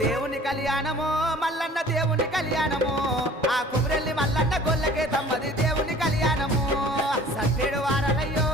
దేవుని కళ్యాణము మల్లన్న దేవుని కళ్యాణము ఆ కుబరెల్లి మల్లన్న గొల్లకే తమ్మది దేవుని కళ్యాణము సత్యేడు వారలయ్యో